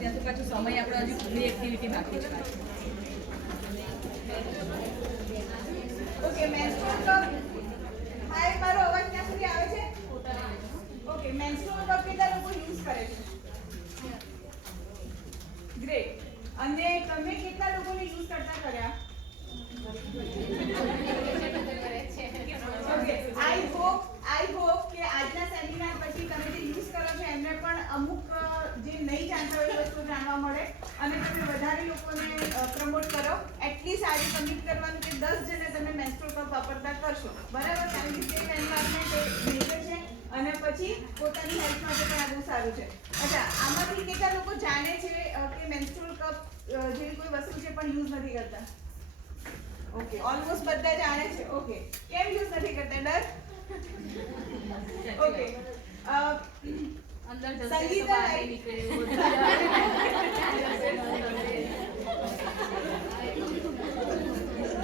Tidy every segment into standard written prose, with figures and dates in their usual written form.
ત્યાં તો પાછું સમય આપણે હજુ ઘણી એક્ટિવિટી બાકી છે પાછી. Okay, menstrual cup. હાય, મારો અવાજ ક્યાં સુધી આવે છે? ઓકે, મેન્સ્ટ્રુઅલ કપ કેટલા લોકો યુઝ કરે છે? ગ્રેટ. અને તમે કેટલા લોકોને યુઝ કરતા કર્યા? ઓકે, આઈ હોપ કે આજના સેમિનાર પછી તમે જે યુઝ કરો છો એમને પણ અમુક જે નહીં જાણતા હોય એ વસ્તુ જાણવા મળે અને તમે વધારે લોકોને પ્રમોટ કરો. એટલીસ્ટ આજે કમિટ કરવાનું કે 10 જણે તમે મેન્સ્ટ્રુઅલ કપ વાપરતા કરશો, બરાબર? કારણ કે સેફ એન્વાયરમેન્ટ એ મેજર છે અને પછી પોતાની હેલ્થ માટે પણ આ બહુ સારું છે. અચ્છા, આમાંથી કેટલા લોકો જાણે છે કે મેન્સ્ટ્રુઅલ કપ જેવી કોઈ વસ્તુ છે પણ યુઝ નથી કરતા? ઓકે, ઓલમોસ્ટ બધા જાણે છે. ઓકે, કેમ યુઝ નથી કરતા? ડર? ઓકે, અંદર સંગીતા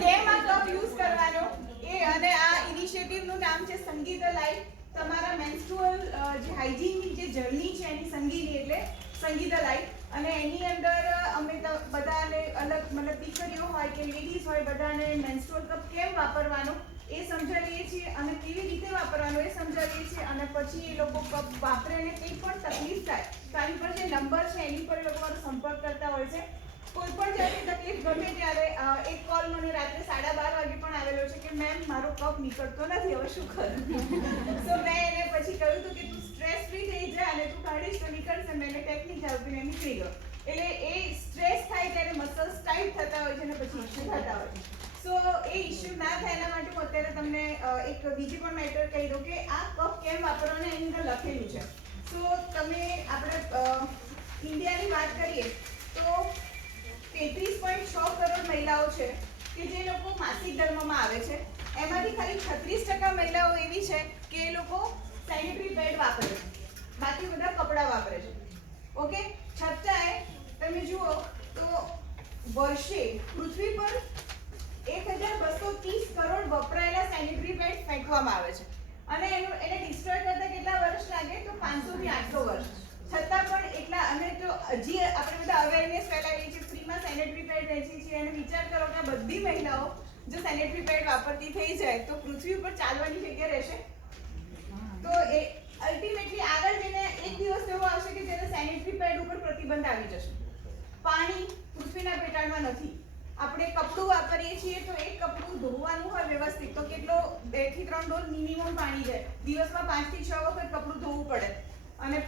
કેમ આ કપ યુઝ કરવાનો એ અને આ ઇનિશિયેટિવનું નામ છે સંગીતા લાઈફ. તમારા મેન્સ્ટ્રુઅલ જે હાઇજીનની જે જર્ની છે એની સંગીની એટલે સંગીતા લાઈફ. અને એની અંદર અમે બધાને અલગ મતલબ દીકરીઓ હોય કે લેડીઝ હોય બધાને મેન્સ્ટ્રુઅલ કપ કેમ વાપરવાનો એ સમજાવીએ છીએ અને કેવી રીતે વાપરવાનો એ સમજાવીએ છીએ અને પછી એ લોકો કપ વાપરે ને કંઈ પણ તકલીફ થાય તો આની પર જે નંબર છે એની પર એ લોકો મારો સંપર્ક કરતા હોય છે. કોઈ પણ જાતની તકલીફ ગમે ત્યારે એક કોલ મને રાત્રે 12:30 વાગે પણ આવેલો છે કે મેમ મારો કપ નીકળતો નથી, હવે શું કરું? સો મેં એને પછી કહ્યું હતું કે તું સ્ટ્રેસ ફ્રી થઈ જા અને તું કાઢીશ તો નીકળશે. મેં એને ટેકનિક આપીને નીકળી ગયો. એટલે એ સ્ટ્રેસ થાય ત્યારે મસલ્સ ટાઈટ થતા હોય છે અને પછી ઇશ્યુ થતા હોય છે. સો એ ઇશ્યુ ના થાય એના માટે હું અત્યારે તમને એક બીજી પણ મેટર કહી દઉં કે આ કપ કેમ વાપરવાનો એની અંદર લખેલું છે. સો તમે આપણે ઇન્ડિયાની વાત કરીએ તો 33.6 કરોડ મહિલાઓ છે કે જે લોકો માસિક ધર્મમાં આવે છે. એમાંથી ખાલી 36% મહિલાઓ એવી છે કે એ લોકો સેનિટરી પેડ વાપરે છે, બાકી બધા કપડાં વાપરે છે. ઓકે, છતાંય તમે જુઓ તો વર્ષે પૃથ્વી પર 1230 કરોડ વપરાયેલા સેનિટરી પેડ ફેંકવામાં આવે છે અને એને ડિસ્ટ્રોય કરતા કેટલા વર્ષ લાગે? તો 500 થી 800 વર્ષ. છતાં પણ એટલા અને તો હજી આપણે બધા અવેરનેસ ફેલાવીએ છીએ, ફ્રીમાં સેનિટરી પેડ વેચીએ છીએ અને વિચાર કરો કે બધી મહિલાઓ જો સેનિટરી પેડ વાપરતી થઈ જાય તો પૃથ્વી ઉપર ચાલવાની જગ્યા રહેશે? તો એ અલ્ટિમેટલી આગળ જઈને એક દિવસ એવો આવશે કે જ્યારે સેનિટરી પેડ ઉપર પ્રતિબંધ આવી જશે. પાણી પૃથ્વીના પેટાળમાં નથી. આપણે કપડું વાપરીએ છીએ તો એક કપડું ધોવાનું હોય વ્યવસ્થિત તો કેટલો 2 થી 3 ડોલ મિનિમમ પાણી જાય. દિવસમાં 5 થી 6 વખત કપડું ધોવું પડે અને એ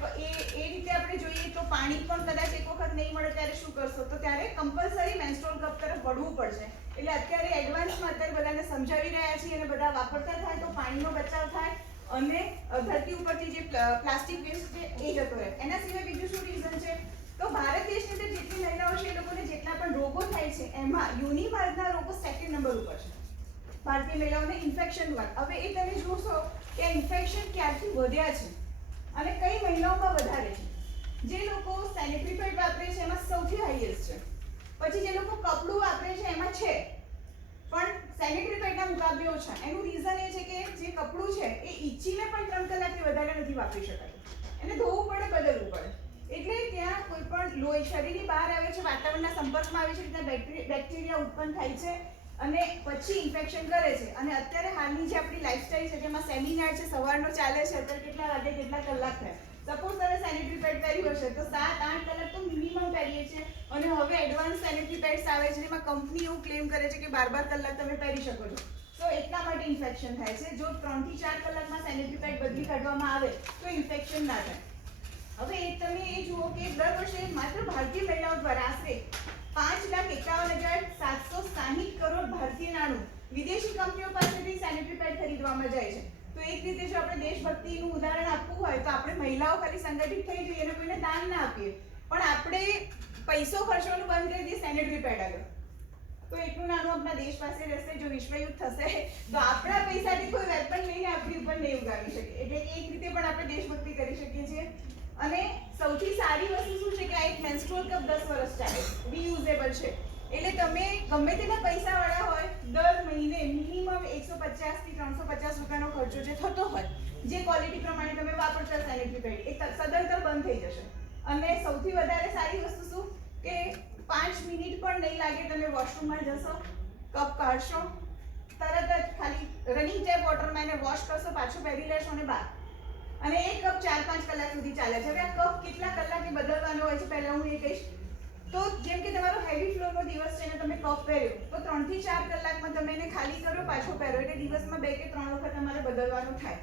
રીતે આપણે જોઈએ તો પાણી પણ કદાચ એક વખત નહીં મળે ત્યારે શું કરશો? તો ત્યારે કમ્પલસરી મેન્સ્ટ્રુઅલ કપ તરફ વળવું પડશે. એટલે અત્યારે એડવાન્સમાં અત્યારે બધાને સમજાવી રહ્યા છીએ અને બધા વાપરતા થાય તો પાણીનો બચાવ થાય અને ધરતી ઉપરથી જે પ્લાસ્ટિક વેસ્ટ છે એ જતો રહે. એના સિવાય બીજું શું રીઝન છે? તો ભારત દેશની અંદર જેટલી મહિલાઓ છે એ લોકોને જેટલા પણ રોગો થાય છે એમાં યોનિ માર્ગના રોગો સેકન્ડ નંબર ઉપર છે. ભારતીય મહિલાઓને ઇન્ફેક્શન હોય. હવે એ તમે જોશો કે ઇન્ફેક્શન ક્યારથી વધ્યા છે અને કઈ મહિલાઓમાં વધારે છે? જે લોકો સેનિટરી પેડ વાપરે છે એમાં સૌથી હાઈએસ્ટ છે. પછી જે લોકો કપડું વાપરે છે એમાં છે પણ સેનિટરી પેડના મુકાબલે ઓછા. એનું રીઝન એ છે કે જે કપડું છે એ ઈચ્છીને પણ 3 કલાકથી વધારે નથી વાપરી શકાતું. એને ધોવું પડે, બદલવું પડે. એટલે ત્યાં કોઈ પણ લોહી શરીરની બહાર આવે છે, વાતાવરણના સંપર્કમાં આવે છે, ત્યાં બેક્ટેરિયા ઉત્પન્ન થાય છે અને પછી ઇન્ફેક્શન કરે છે. અને અત્યારે હાલની જે આપણી લાઈફસ્ટાઈલ છે જેમાં સેમિનાર છે સવારનો ચાલે છે, અત્યારે કેટલા વાગે કેટલા કલાક થાય? સપોઝ તમે સેનિટરી પેડ પહેર્યું હશે તો 7-8 કલાક તો મિનિમમ પહેરીએ છીએ અને હવે એડવાન્સ સેનિટરી પેડ્સ આવે છે જેમાં કંપની એવું ક્લેમ કરે છે કે 12 કલાક તમે પહેરી શકો છો. તો એટલા માટે ઇન્ફેક્શન થાય છે. જો 3 થી 4 કલાકમાં સેનિટરી પેડ બદલી કાઢવામાં આવે તો ઇન્ફેક્શન ના થાય. હવે તમે એ જુઓ કે દર વર્ષે માત્ર ભારતીય મહિલાઓ દ્વારા આશરે 5,51,760 કરોડ ભારતીય નાણું વિદેશી કંપનીઓ પાસેથી સેનિટરી પેડ ખરીદવામાં જાય છે. તો એક રીતે જો આપણે દેશભક્તિનું ઉદાહરણ આપવું હોય તો આપણે મહિલાઓ ખાલી સંગઠિત થઈ જઈએ અને કોઈને દાન ના આપીએ પણ આપણે પૈસો ખર્ચવાનું બંધ કરી દઈએ સેનિટરી પેડ આગળ તો એટલું નાનું આપણા દેશ પાસે રહેશે. જો વિશ્વયુદ્ધ થશે તો આપણા પૈસાથી કોઈ વેપન લઈને આપણી ઉપર નહીં ઉગાવી શકે. એટલે એક રીતે પણ આપણે દેશભક્તિ કરી શકીએ છીએ. અને સૌથી સારી વસ્તુ શું છે કે આ એક મેન્સ્ટ્રુઅલ કપ 10 વર્ષ ચાલે, રીયુઝેબલ છે. એટલે તમે ગમે તેટલા પૈસાવાળા હોય દર મહિને મિનિમમ 150 થી 350 રૂપિયાનો ખર્ચો જે થતો હોય જે ક્વોલિટી પ્રમાણે તમે વાપરતા સેનિટરી પેડ એ સદંતર બંધ થઈ જશે. અને સૌથી વધારે સારી વસ્તુ શું કે 5 મિનિટ પણ નહીં લાગે, તમે વોશરૂમમાં જશો, કપ કાઢશો, તરત જ ખાલી રનિંગ ટેપ વોટરમાં એને વોશ કરશો, પાછું પહેરી લેશો અને બહાર. અને એ કપ 4-5 કલાક સુધી ચાલે છે. હવે આ કપ કેટલા કલાકે બદલવાનો હોય છે પહેલા હું એ કહીશ. તો જેમ કે તમારો હેવી ફ્લોરનો દિવસ છે ને તમે કપ પહેર્યો તો 3 થી 4 કલાકમાં તમે એને ખાલી કરો, પાછો પહેરો, એટલે દિવસમાં 2 કે 3 વખત તમારે બદલવાનું થાય.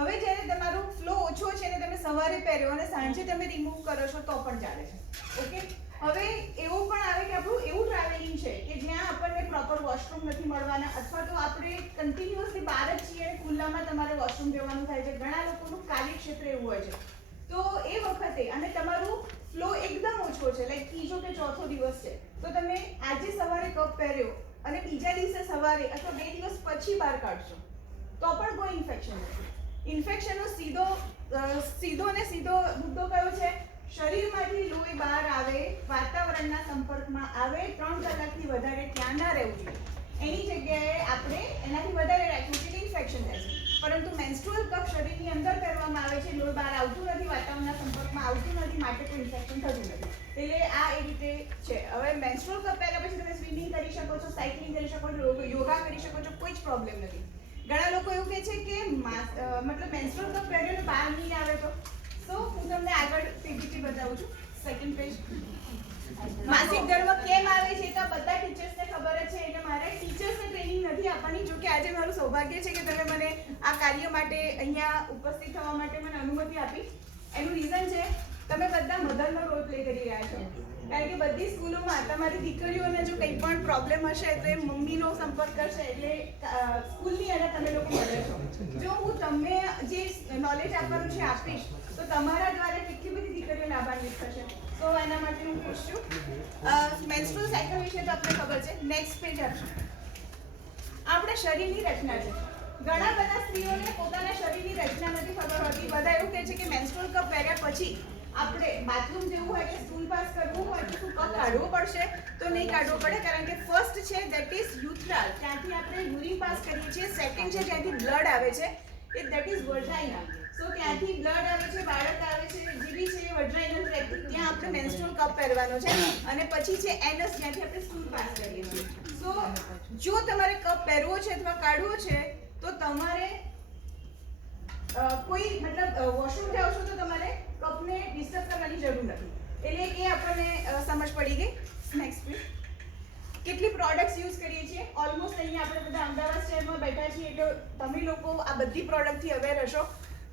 હવે જ્યારે તમારો ફ્લો ઓછો છે ને તમે સવારે પહેર્યો અને સાંજે તમે રિમૂવ કરો છો તો પણ ચાલે છે. ઓકે, હવે એવું પણ આવે કે આપણું એવું ટ્રાવેલિંગ છે કે જ્યાં આપણને પ્રોપર વોશરૂમ નથી મળવાના, અથવા તો આપણે કન્ટિન્યુઅસલી બહાર જ છીએ અને ખુલ્લામાં તમારે વોશરૂમ જવાનું થાય છે. ઘણા લોકોનું કાર્યક્ષેત્ર એવું હોય છે. તો એ વખતે અને તમારું ફ્લો એકદમ ઓછો છે, લાઈક ત્રીજો કે ચોથો દિવસ છે, તો તમે આજે સવારે કપ પહેર્યો અને બીજા દિવસે સવારે અથવા 2 દિવસ પછી બહાર કાઢશો તો પણ કોઈ ઇન્ફેક્શન નથી. ઇન્ફેક્શનનો સીધો મુદ્દો કયો છે? શરીરમાંથી લોહી બહાર આવે, વાતાવરણના સંપર્કમાં આવે, 3 કલાકથી વધારે ત્યાં ના રહેવું જોઈએ. એની જગ્યાએ આપણે એનાથી વધારે રાખવું એટલે ઇન્ફેક્શન થાય છે. પરંતુ મેન્સ્ટ્રુઅલ કપ શરીરની અંદર પહેરવામાં આવે છે, લોહી બહાર આવતું નથી, વાતાવરણના સંપર્કમાં આવતું નથી, માટે કોઈ ઇન્ફેક્શન થતું નથી. એટલે આ એ રીતે છે. હવે મેન્સ્ટ્રુઅલ કપ પહેર્યા પછી તમે સ્વિમિંગ કરી શકો છો, સાયકલિંગ કરી શકો છો, યોગા કરી શકો છો, કોઈ જ પ્રોબ્લેમ નથી. ઘણા લોકો એવું કહે છે કે મતલબ મેન્સ્ટ્રુઅલ કપ પહેર્યો ને બહાર નહીં આવે તો હું તમને આગળ પીપીટી બતાવું છું. Second page. માસિક ધર્મ કેમ આવે છે તો બધા ટીચર્સને ખબર જ છે, એટલે મારે ટીચર્સને ટ્રેનિંગ નથી આપવાની. જો કે આજે મારું સૌભાગ્ય છે કે તમે મને આ કાર્ય માટે અહીંયા ઉપસ્થિત થવા માટે મને અનુમતિ આપી. એનું રીઝન છે તમે બધા મધરનો રોલ પ્લે કરી રહ્યા છો. કારણ કે બધી સ્કૂલોમાં તમારી દીકરીઓને જો કંઈ પણ પ્રોબ્લેમ હશે તો એ મમ્મીનો સંપર્ક કરશે, એટલે સ્કૂલની અંદર તમે લોકો મળે છો. જો હું તમને જે નોલેજ આપવાનું છે આપીશ તો તમારા દ્વારા કેટલી બધી દીકરીઓ લાભાન્વિત થશે. તો એના માટે હું ખુશ છું. મેન્સ્ટ્રુઅલ સાયકલ વિશે તો આપણે ખબર છે. નેક્સ્ટ પેજ આપજો. આપણા શરીરની રચના છે. ઘણા બધા સ્ત્રીઓને પોતાના શરીરની રચના નથી ખબર હોતી. બધા એવું કહે છે કે મેન્સ્ટ્રુઅલ કપ પહેર્યા પછી આપણે બાથરૂમ જવું હોય કે સ્ટૂલ પાસ કરવું હોય તો શું કપ કાઢવો પડશે? તો નહીં કાઢવો પડે, કારણ કે ફર્સ્ટ છે દેટ ઇઝ યુથ્રાલ, ત્યાંથી આપણે યુરિન પાસ કરીએ છીએ. સેકન્ડ છે જ્યાંથી બ્લડ આવે છે એ દેટ ઇઝ વર્જાઇના. સો ત્યાંથી બ્લડ આવે છે, બાળક આવે છે, જે બી છે વર્જાઇનલ ટ્રેકથી ત્યાં આપણે મેન્સ્ટ્રુઅલ કપ પહેરવાનો છે. અને પછી છે એનસ, જ્યાંથી આપણે સ્ટૂલ પાસ કરીએ છીએ. સો જો તમારે કપ પહેરવો છે અથવા કાઢવો છે તો તમારે કોઈ મતલબ વોશરૂમ જાઓ છો તો તમારે કપને ડિસ્ટર્બ કરવાની જરૂર નથી. એટલે એ આપણને સમજ પડી ગઈ. Next please. કેટલી પ્રોડક્ટ્સ યુઝ કરીએ છીએ? ઓલમોસ્ટ અહીંયા આપણે બધા અમદાવાદ શહેરમાં બેઠા છીએ એટલે તમે લોકો આ બધી પ્રોડક્ટથી અવેર હશો.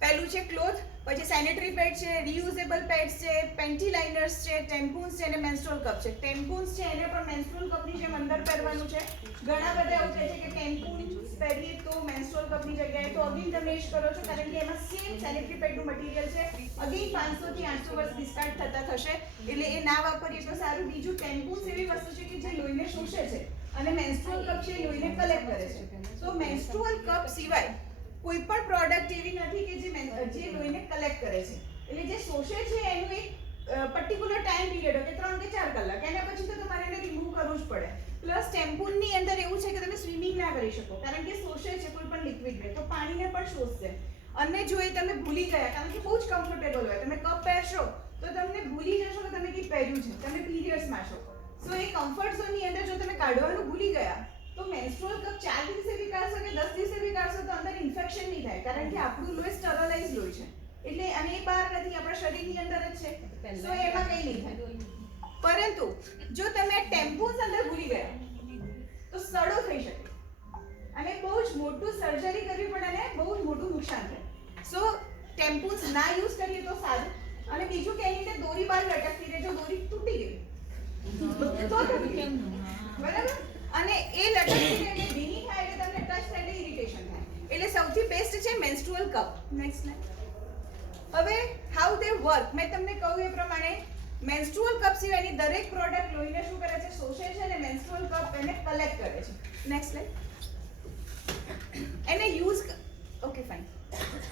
પહેલું છે ક્લોથ, પછી સેનેટરી પેડ છે, રીયુઝેબલ પેડ્સ છે, પેન્ટી લાઇનર્સ છે, ટેમ્પૂન્સ છે અને મેન્સ્ટ્રુઅલ કપ છે. ટેમ્પૂન્સ છે એને પણ મેન્સ્ટ્રુઅલ કપની જેમ અંદર પહેરવાનું છે. ઘણા બધા એવું કહે છે કે ટેમ્પૂન્સ પહેરીએ તો મેન્સ્ટ્રુઅલ કપની જગ્યાએ, તો અગેન તમે એ જ કરો છો, કારણ કે એમાં સેમ સેનેટરી પેડનું મટીરિયલ છે. અગેન 500 થી 800 વર્ષ ડિસ્કાર્ડ થતા થશે, એટલે એ ના વાપરીએ તો સારું. બીજું, ટેમ્પૂન્સ એવી વસ્તુ છે કે જે લોહીને શોષે છે અને મેન્સ્ટ્રુઅલ કપ છે લોહીને કલેક્ટ કરે છે. તો મેન્સ્ટ્રુઅલ કપ સિવાય કોઈ પણ પ્રોડક્ટ એવી નથી કે જે લોહીને કલેક્ટ કરે છે. એટલે જે શોષે છે એનું એક પર્ટિક્યુલર ટાઈમ પીરિયડ કે 3 કે 4 કલાક, એના પછી તો તમારે એને રિમૂવ કરવું જ પડે. પ્લસ ટેમ્પૂનની અંદર એવું છે કે તમે સ્વિમિંગ ના કરી શકો, કારણ કે શોષે છે કોઈ પણ લિક્વિડને, તો પાણીને પણ શોષશે. અને જો એ તમે ભૂલી ગયા, કારણ કે બહુ જ કમ્ફર્ટેબલ હોય, તમે કપ પહેરશો તો તમને ભૂલી જશો કે તમે કંઈ પહેર્યું છે, તમે પીરિયડ્સમાં છો. સો એ કમ્ફર્ટ ઝોનની અંદર જો તમે કાઢવાનું ભૂલી ગયા તો મેન્સ્ટ્રુઅલ કપ 4 દિવસે બી કાઢશો કે 10 દિવસે બી કાઢશો તો અંદર ઇન્ફેક્શન નહીં થાય, કારણ કે આપણું લોહી સ્ટરલાઇઝ લોહી છે. એટલે અને એ બહાર નથી, આપણા શરીરની અંદર જ છે. સો એમાં કંઈ નહીં થાય. પરંતુ જો તમે ટેમ્પૂન્સ અંદર ભૂલી ગયા તો સડો થઈ શકે અને બહુ જ મોટું સર્જરી કરવી પડે અને બહુ જ મોટું નુકસાન થાય. સો ટેમ્પૂન્સ ના યુઝ કરીએ તો સારું. અને બીજું કે એની અંદર દોરી બહાર લટકતી રહે, જો દોરી તૂટી ગઈ તો બરાબર, અને એ લટકતી રહે એટલે ભીની થાય એટલે તમને ટચ થાય એટલે ઇરિટેશન થાય. એટલે સૌથી બેસ્ટ છે મેન્સ્ટ્રુઅલ કપ. Next slide. હવે હાઉ દે વર્ક, મેં તમને કહ્યું એ પ્રમાણે મેન્સ્ટ્રુઅલ કપ સિવાયની દરેક પ્રોડક્ટ લોહીને શું કરે છે? શોષે છે, અને મેન્સ્ટ્રુઅલ કપ એને કલેક્ટ કરે છે. Next slide. એને યુઝ ઓકે ફાઇન.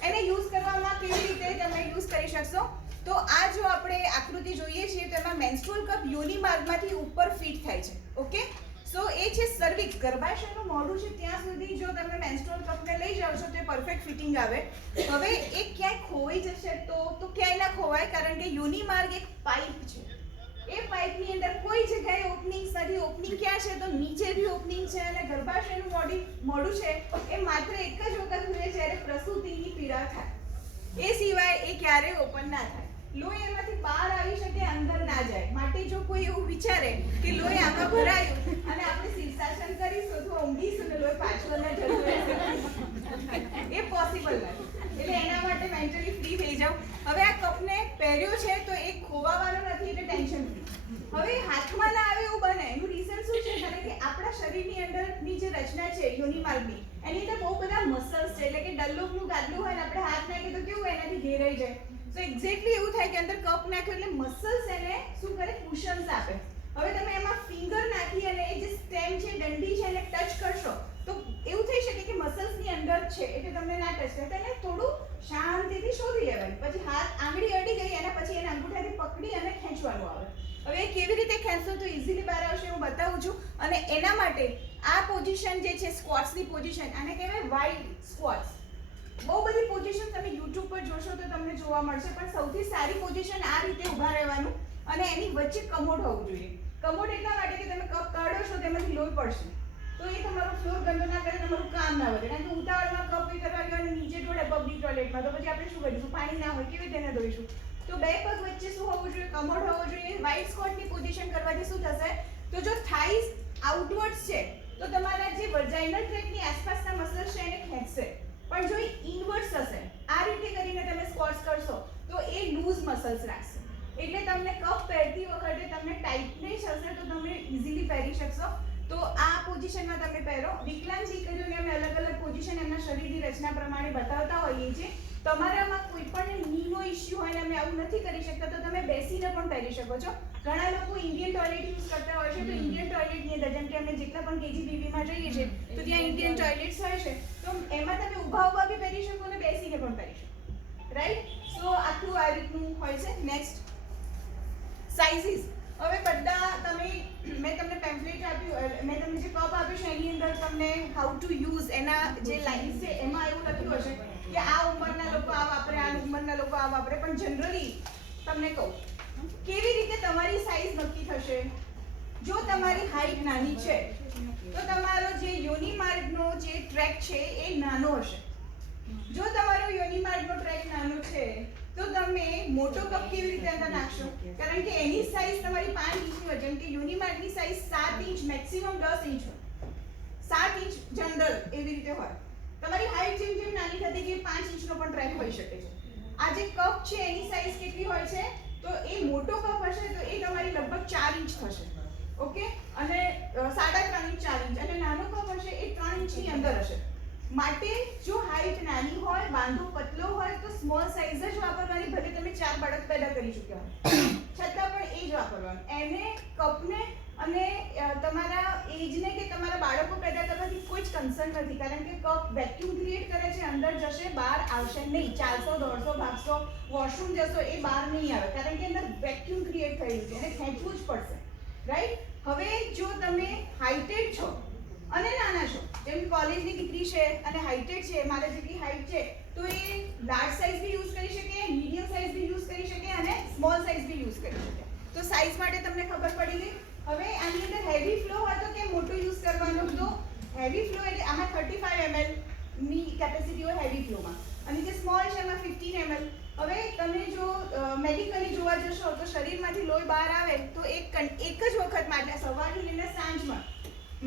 એને યુઝ કરવામાં કેવી રીતે તમે યુઝ કરી શકશો? તો આ જો આપણે આકૃતિ જોઈએ છીએ તેમાં મેન્સ્ટ્રુઅલ કપ યોની માર્ગમાંથી ઉપર ફિટ થાય છે. ઓકે, સો એ છે સર્વિક્સ. ગર્ભાશયનું મોઢું છે ત્યાં સુધી જો તમે મેન્સ્ટ્રુઅલ કપને લઈ જાઓ છો તો એ પરફેક્ટ ફિટિંગ આવે. હવે એ ક્યાંય ખોવાઈ જશે તો ક્યાંય ના ખોવાય, કારણ કે યોનિ માર્ગ એક પાઇપ છે. એ પાઇપની અંદર કોઈ જગ્યાએ ઓપનિંગ્સ નથી. ઓપનિંગ ક્યાં છે તો નીચે બી ઓપનિંગ છે, અને ગર્ભાશયનું મોઢું છે એ માત્ર એક જ વખત ખુલે જ્યારે પ્રસૂતિની પીડા થાય. એ સિવાય એ ક્યારેય ઓપન ના થાય. લોહી એમાંથી બહાર આવી શકે, અંદર ના જાય. માટે જો કોઈ એવું વિચારે કે લોહી આમાં ભરાયું અને આપણે શીર્ષાસન કરીશું તો ઊંઘીશું ને લોહી પાછળ ના જતું રહેશે, એ પોસિબલ નથી. એટલે એના માટે મેન્ટલી ફ્રી થઈ જાઓ. હવે આ કપને પહેર્યો છે તો એ ખોવાવાનો નથી, એટલે ટેન્શન ફ્રી. હવે હાથમાં ના આવે એવું બને. એનું રીઝન શું છે? કારણ કે આપણા શરીરની અંદરની જે રચના છે યોનિ માર્ગની, એની અંદર બહુ બધા મસલ્સ છે. એટલે કે ડલ્લોકનું ગાદલું હોય ને આપણે હાથ નાખીએ તો કેવું એનાથી ઘેરાઈ જાય. તો એક્ઝેક્ટલી એવું થાય કે અંદર કપ નાખ્યો એટલે મસલ્સ એને શું કરે? કુશન્સ આપે. હવે તમે એમાં ફિંગર નાખી અને એ જે સ્ટેમ છે, દંડી છે, એને ટચ કરશો તો એવું થઈ શકે કે મસલ્સની અંદર છે એટલે તમને ના ટચ થાય. તો એને થોડું શાંતિથી શોધી લેવાનું. પછી હાથ આંગળી અડી ગઈ અને પછી એને અંગૂઠાથી પકડી અને ખેંચવાનું આવે. હવે એ કેવી રીતે ખેંચશો તો ઇઝીલી બહાર આવશે, હું બતાવું છું. અને એના માટે આ પોઝિશન જે છે સ્ક્વોટ્સની પોઝિશન, આને કહેવાય વાઇડ સ્ક્વોટ્સ. બહુ બધી પોઝિશન તમે YouTube પર જોશો તો તમને જોવા મળશે, પણ સૌથી સારી પોઝિશન આ રીતે ઊભા રહેવાનું અને એની વચ્ચે કમોડ હોવું જોઈએ. કમોડ એટલા માટે કે તમે કપ કાઢો છો તેમાંથી લોહી પડશે તો એ તમારો ફ્લોર ગંદો ના કરે, તમારું કામ ના વધે. કારણ કે ઉતાવળમાં કપ એ કરવા ગયો અને નીચે ઢોળે પબ્લિક ટોયલેટમાં તો પછી આપણે શું કરીશું? પાણી ના હોય, કેવી રીતે એને ધોઈશું? તો બે પગ વચ્ચે શું હોવું જોઈએ? કમોડ હોવો જોઈએ. વાઇડ સ્ક્વોટની પોઝિશન કરવાથી શું થશે? તો જો થાઈસ આઉટવર્ડ્સ છે તો તમારા જે વર્જાઇનલ ટ્રેકની આસપાસના મસલ્સ છે એને ખેંચશે. પણ જો ઇનવર્ડ્સ હશે, આ રીતે કરીને તમે સ્ક્વોટ્સ કરશો તો એ લૂઝ મસલ્સ રાખશે. એટલે તમને કપ પહેરતી વખતે તમને ટાઇટનેસ હશે તો તમે ઇઝીલી પહેરી શકશો. તો આ પોઝિશનમાં તમે પહેરો. વિકલાંગ દીકરીઓને અમે અલગ અલગ પોઝિશન એમના શરીરની રચના પ્રમાણે બતાવતા હોઈએ છીએ. તમારામાં કોઈ પણ નીનો ઇશ્યુ હોય ને અમે આવું નથી કરી શકતા તો તમે બેસીને પણ પહેરી શકો છો. ઘણા લોકો ઇન્ડિયન ટોયલેટ યુઝ કરતા હોય છે, તો ઇન્ડિયન ટોયલેટની અંદર જેમ કે અમે જેટલા પણ KGBBમાં જઈએ છીએ તો ત્યાં ઇન્ડિયન ટોયલેટ્સ હોય છે, તો એમાં તમે ઊભા બી પહેરી શકો અને બેસીને પણ પહેરી શકો. રાઈટ? સો આખું આ રીતનું હોય છે. Next sizes. હવે બધા મેં તમને પેમ્ફલેટ આપ્યું, મેં તમને જે કપ આપ્યું છે એની અંદર તમને હાઉ ટુ યુઝ એના જે લાઇન્સ છે એમાં એવું લખ્યું હશે કે આ ઉંમરના લોકો આ વાપરે, આ ઉંમરના લોકો આ વાપરે. પણ જનરલી તમને કહું કેવી રીતે તમારી સાઇઝ નક્કી થશે? જો તમારી હાઈટ નાની છે તો તમારો જે યોનિ માર્ગનો જે ટ્રેક છે એ નાનો હશે. જો તમારો યોનિ માર્ગનો ટ્રેક નાનો છે તો તમે મોટો કપ કેવી રીતે અંદર નાખશો? કારણ કે એની સાઇઝ તમારી 5 ઇંચની હોય. જેમ કે યોનિ માર્ગની સાઇઝ 7 ઇંચ, મેક્સિમમ 10 ઇંચ હોય. 7 ઇંચ જનરલ એવી રીતે હોય. તમારી હાઈટ જેમ જેમ નાની થતી કે 5 ઇંચનો પણ ટ્રેક હોઈ શકે છે. આ જે કપ છે એની સાઇઝ કેટલી હોય છે? તો એ મોટો કપ હશે તો એ તમારી લગભગ 4 ઇંચ થશે. ઓકે? અને 3.5 ઇંચ 4 ઇંચ. અને નાનો કપ હશે એ 3 ઇંચની અંદર હશે. માટે જો હાઈટ નાની હોય, બાંધો પતલો હોય તો સ્મોલ સાઇઝ જ વાપરવાની. ભલે તમે 4 બાળક પેદા કરી ચૂક્યા હોય છતાં પણ એ જ વાપરવાનું. એને કપને અને તમારા એજને કે તમારા બાળકો પેદા કરવાથી કોઈ જ કન્સર્ન નથી. કારણ કે કપ વેક્યુમ ક્રિએટ કરે છે, અંદર જશે, બહાર આવશે નહીં. 400 150 ભાગશો, વોશરૂમ જશો, એ બહાર નહીં આવે કારણ કે અંદર વેક્યુમ ક્રિએટ થયેલું છે, એને ખેંચવું જ પડશે. રાઈટ? હવે જો તમે હાઇટેડ છો અને નાના છો, જેમ કોલેજની દીકરી છે અને હાઇટેડ છે, મારા જેટલી હાઇટ છે, તો એ લાર્જ સાઇઝ બી યુઝ કરી શકે, મીડિયમ સાઇઝ બી યુઝ કરી શકે અને સ્મોલ સાઇઝ બી યુઝ કરી શકે. તો સાઇઝ માટે તમને ખબર પડી ગઈ. હવે આની અંદર હેવી ફ્લો હોય તો કેમ મોટો યુઝ કરવાનો? તો હેવી ફ્લો એટલે આમાં 35 ml ની કેપેસિટી હોય હેવી ફ્લોમાં, અને જે સ્મોલ છે એમાં 15 ml. હવે તમે જો મેડિકલી જોવા જશો તો શરીરમાંથી લોહી બહાર આવે તો એક જ વખતમાં એટલે સવારથી લઈને સાંજમાં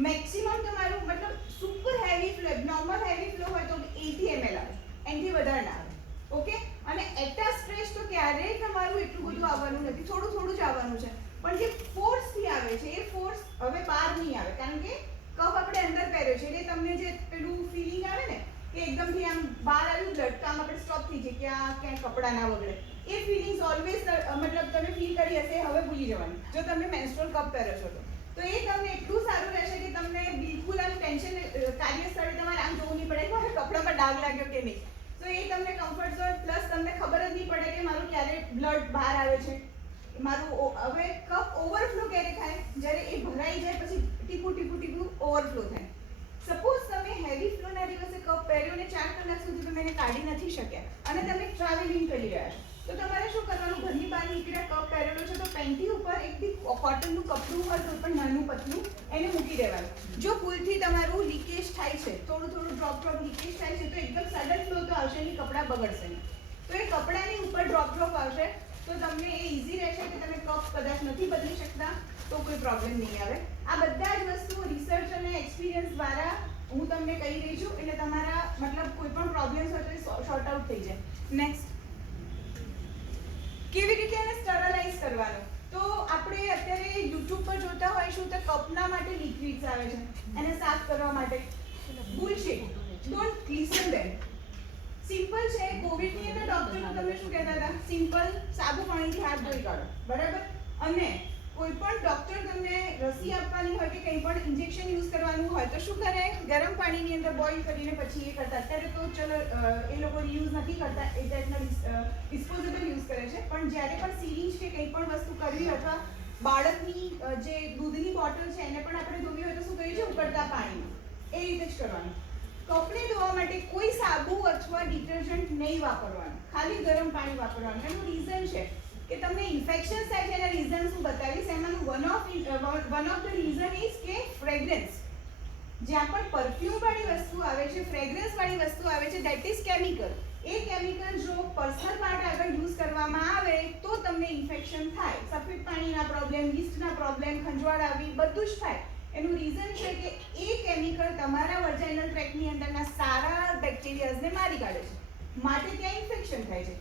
મેક્સિમમ તમારું મતલબ super heavy flow, normal heavy flow હોય તો 80 ml આવે, એનાથી વધારે ના આવે. ઓકે? અને એટા સ્ટ્રેસ તો ક્યારેય તમારું એટલું બધું આવવાનું નથી, થોડું થોડું જ આવવાનું છે. પણ જે ફોર્સથી આવે છે એ ફોર્સ હવે બહાર નહીં આવે કારણ કે કપ આપણે અંદર પહેર્યો છે એટલે તમને જે પેલું ફિલિંગ આવે ને કે એકદમથી આમ બહાર આવ્યું બ્લડ, કામ આપણે સ્ટોપ થઈ જાય કે આ ક્યાંય કપડાં ના વગડે, એ ફિલિંગ્સ ઓલવેઝ મતલબ તમે ફીલ કરી હશે, હવે ભૂલી જવાની જો તમે મેન્સ્ટ્રુઅલ કપ પહેરો છો તો એ તમને એટલું સારું રહેશે કે તમને બિલકુલ આમ ટેન્શન કાર્યસ્થળે તમારે આમ જોવું નહીં પડે કે મારા કપડામાં ડાઘ લાગ્યો કે નહીં. તો એ તમને કમ્ફર્ટ ઝોન પ્લસ તમને ખબર જ નહીં પડે કે મારું ક્યારે બ્લડ બહાર આવે છે. મારું હવે કપ ઓવરફ્લો ક્યારે થાય? જ્યારે એ ભરાઈ જાય પછી ટીપું ટીપું ઓવરફ્લો થાય. સપોઝ તમે હેવી ફ્લોના દિવસે કપ પહેર્યો ને 4 કલાક સુધી તમે એને કાઢી નથી શક્યા અને તમે ટ્રાવેલિંગ કરી રહ્યા છો, તો તમારે શું કરવાનું? ઘરની બહાર નીકળ્યા, કપ પહેરેલો છે તો પેન્ટી ઉપર એક બી કોટનનું કપડું હોય તો પણ નાનું પતલું એને મૂકી દેવાનું. જો ભૂલથી તમારું લીકેજ થાય છે, થોડું ડ્રોપ લીકેજ થાય છે, તો એકદમ સડન ફ્લો તો આવશે નહીં, કપડાં બગડશે નહીં. તો એ કપડાની ઉપર ડ્રોપ આવશે તો તમને એ ઈઝી રહેશે કે તમે કપ કદાચ નથી બદલી શકતા તો કોઈ પ્રોબ્લેમ નહીં આવે. આ બધા જ વસ્તુઓ રિસર્ચ અને એક્સપિરિયન્સ દ્વારા હું તમને કહી રહી છું, એટલે તમારા મતલબ કોઈ પણ પ્રોબ્લેમ્સ હોય તો એ શોર્ટ આઉટ થઈ જાય. નેક્સ્ટ, કેવી રીતે એને સ્ટરલાઇઝ કરવાનું? તો આપણે અત્યારે YouTube પર જોતા હોઈશું તો કપના માટે લિક્વિડ્સ આવે છે એને સાફ કરવા માટે. બુલશિટ, ડોન્ટ લિસન ધેમ. સિમ્પલ છે. કોવિડની અંદર ડોક્ટરો તમને શું કહેતા હતા? સિમ્પલ સાબુ પાણીથી હાથ ધોઈ કાઢો, બરાબર? અને કોઈ પણ ડોક્ટર તમને રસી આપવાની હોય કે કંઈ પણ ઇન્જેક્શન યુઝ કરવાનું હોય તો શું કરે? ગરમ પાણીની અંદર બોઇલ કરીને પછી એ કરતા. અત્યારે તો ચલો એ લોકો યુઝ નથી કરતા, એ ટાઈપના ડિસ્પોઝેબલ યુઝ કરે છે. પણ જ્યારે પણ સિરિંજ કે કંઈ પણ વસ્તુ કરવી અથવા બાળકની જે દૂધની બોટલ છે એને પણ આપણે ધોવી હોય તો શું કરીએ છીએ? ઉકળતા પાણીમાં. એ રીતે જ કરવાનું. કપને ધોવા માટે કોઈ સાબુ અથવા ડિટર્જન્ટ નહીં વાપરવાનું, ખાલી ગરમ પાણી વાપરવાનું. એનું રીઝન છે કે તમને ઇન્ફેક્શન થાય છે. એના રીઝન હું બતાવીશ. એમાંનું one of the reason is કે ફ્રેગ્રન્સ. જ્યાં પણ પરફ્યુમ વાળી વસ્તુ આવે છે, ફ્રેગ્રન્સ વાળી વસ્તુ આવે છે, that is chemical. A chemical જો પર્સનલ પાર્ટ આગળ યુઝ કરવામાં આવે તો તમને ઇન્ફેક્શન થાય. સફેદ પાણીના પ્રોબ્લેમ, યીસ્ટના પ્રોબ્લેમ, ખંજવાળ આવી બધું જ થાય. એનું રીઝન છે કે એ કેમિકલ તમારા વજાઇનલ ટ્રેક્ટની અંદરના સારા બેક્ટેરિયાઝને મારી કાઢે છે, માટે ત્યાં ઇન્ફેક્શન થાય છે.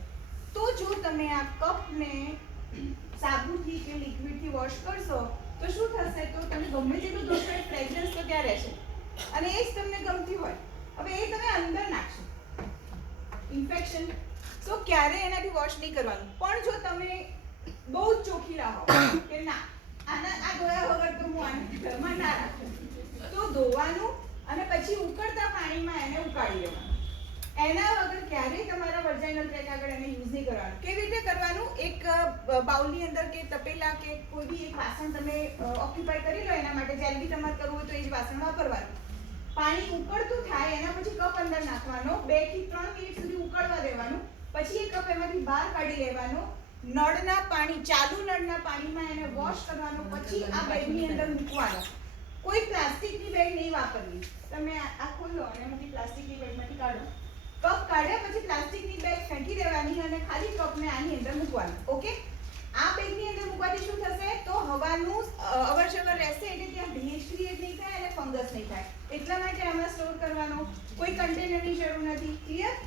તો જો તમે આ કપને સાબુથી કે લિક્વિડથી વોશ કરશો તો શું થશે? તો તમે ગમે તેટલું ધોશો એ ફ્રેગ્રન્સ તો ત્યાં રહેશે અને એ જ તમને ગમતી હોય. હવે એ તમે અંદર નાખશો, ઇન્ફેક્શન. તો ક્યારે એનાથી વોશ નહીં કરવાનું. પણ જો તમે બહુ જ ચોખીલા હો કે ના આ ધોયા વગર તો હું આને ઘરમાં ના રાખું, તો ધોવાનું અને પછી ઉકળતા પાણીમાં એને ઉકાળી લેવાનું. એના વગર ક્યારેય તમારા વર્જાઇનલ ટ્રેક આગળ એને યુઝ નહીં કરવાનું. કેવી રીતે કરવાનું? એક બાઉલની અંદર કે તપેલા કે કોઈ બી એક વાસણ તમે ઓક્યુપાય કરી લો. એના માટે જ્યારે બી તમારે કરવું હોય તો એ જ વાસણ વાપરવાનું. પાણી ઉકળતું થાય એના પછી કપ અંદર નાખવાનો, 2 થી 3 મિનિટ સુધી ઉકળવા દેવાનું. પછી એ કપ એમાંથી બહાર કાઢી લેવાનો. નળના પાણી, ચાલુ નળના પાણીમાં એને વોશ કરવાનો. પછી આ બેગની અંદર મૂકવાનો. કોઈ પ્લાસ્ટિકની બેગ નહીં વાપરવી. તમે આ ખોલો અને એમાંથી પ્લાસ્ટિકની બેગમાંથી કાઢો. કપ કાઢ્યા પછી પ્લાસ્ટિકની બેગ ફેંકી દેવાની અને ખાલી કપને આની અંદર મૂકવાનું. ઓકે? આ બેગની અંદર મૂકવાથી શું થશે? તો હવાનું અવરજવર રહેશે, એટલે ત્યાં ભેજ ક્રિએટ નહીં થાય અને ફંગસ નહીં થાય. એટલા માટે આમાં સ્ટોર કરવાનો. કોઈ કન્ટેનરની જરૂર નથી. ક્લિયર?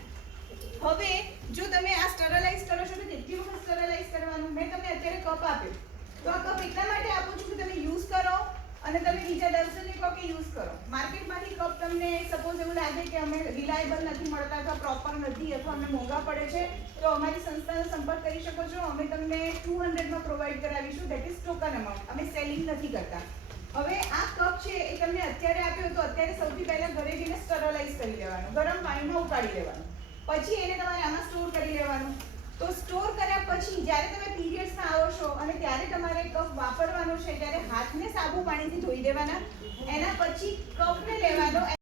હવે જો તમે આ સ્ટરલાઇઝ કરો છો તો કેટલી વખત સ્ટરલાઇઝ કરવાનું? મેં તમને અત્યારે કપ આપ્યો તો આ કપ એટલા માટે આપું છું કે તમે યુઝ કરો અને તમે બીજા 10 જણને કહો કે યુઝ કરો. માર્કેટમાંથી કપ તમને સપોઝ એવું લાગે કે અમે રિલાયબલ નથી મળતા અથવા પ્રોપર નથી અથવા અમને મોંઘા પડે છે તો અમારી સંસ્થાનો સંપર્ક કરી શકો છો. અમે તમને 200માં પ્રોવાઈડ કરાવીશું. That is token amount. અમે સેલિંગ નથી કરતા. હવે આ કપ છે એ તમને અત્યારે આપ્યો તો અત્યારે સૌથી પહેલા ઘરે જઈને સ્ટરલાઇઝ કરી લેવાનું, ગરમ પાણીમાં ઉકાળી લેવાનું. પછી એને તમારે આમાં સ્ટોર કરી લેવાનું. તો સ્ટોર કર્યા પછી જ્યારે તમે પીરિયડ્સમાં આવો છો અને ત્યારે તમારે કપ વાપરવાનો છે ત્યારે હાથને સાબુ પાણીથી ધોઈ દેવાના. એના પછી કપને લેવાનો.